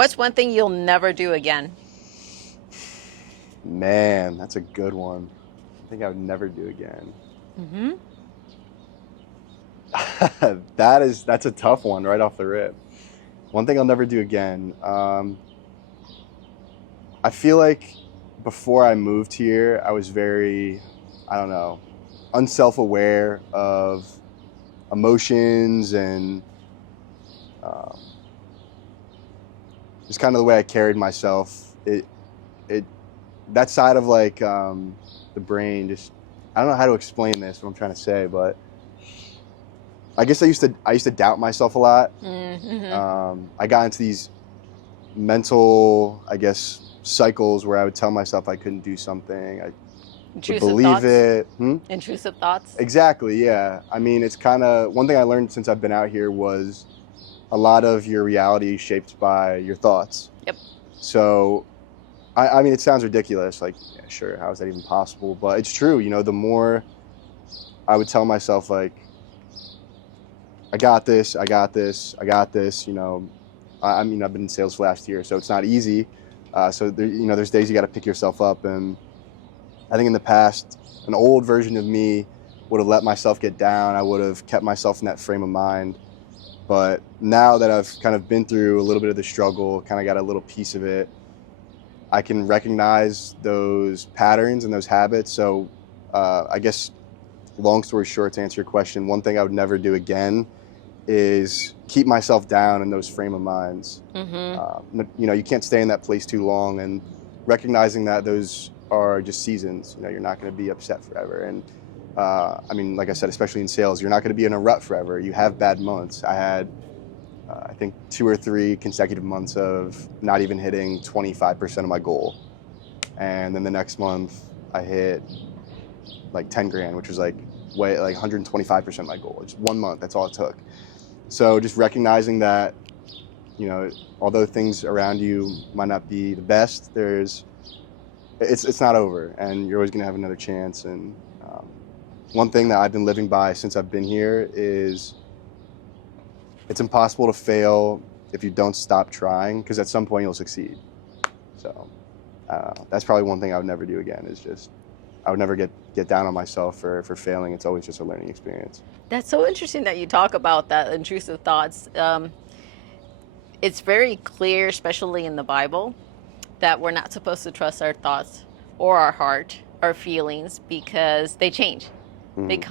What's one thing you'll never do again? Man, that's a good one. I think I would never do again. Hmm. That's a tough one right off the rip. One thing I'll never do again. I feel like before I moved here, I was very, I don't know, unself-aware of emotions and um, just kind of the way I carried myself. It that side of like the brain just I don't know how to explain this what I'm trying to say, but I guess I used to doubt myself a lot. Mm-hmm. I got into these mental, I guess, cycles where I would tell myself I couldn't do something. I would Intrusive believe thoughts? it. Intrusive thoughts? Exactly, yeah. I mean, it's kind of one thing I learned since I've been out here was a lot of your reality is shaped by your thoughts. Yep. So, I mean, it sounds ridiculous. Like, yeah, sure, how is that even possible? But it's true. You know, the more I would tell myself, like, I got this, I got this, I got this. You know, I mean, I've been in sales for last year, so it's not easy. So there, you know, there's days you got to pick yourself up, and I think in the past, an old version of me would have let myself get down. I would have kept myself in that frame of mind. But now that I've kind of been through a little bit of the struggle, kind of got a little piece of it, I can recognize those patterns and those habits. So I guess, long story short, to answer your question, one thing I would never do again is keep myself down in those frame of minds. Mm-hmm. You know, you can't stay in that place too long, and recognizing that those are just seasons. You know, you're not going to be upset forever. And I mean, like I said, especially in sales, you're not going to be in a rut forever. You have bad months. I had, I think, 2 or 3 consecutive months of not even hitting 25% of my goal. And then the next month, I hit like 10 grand, which was like way like 125% of my goal. It's 1 month. That's all it took. So just recognizing that, you know, although things around you might not be the best, it's not over, and you're always going to have another chance. And one thing that I've been living by since I've been here is it's impossible to fail if you don't stop trying, because at some point you'll succeed. So that's probably one thing I would never do again, is just I would never get down on myself for failing. It's always just a learning experience. That's so interesting that you talk about that intrusive thoughts. It's very clear, especially in the Bible, that we're not supposed to trust our thoughts or our heart, our feelings, because they change. They Mhm.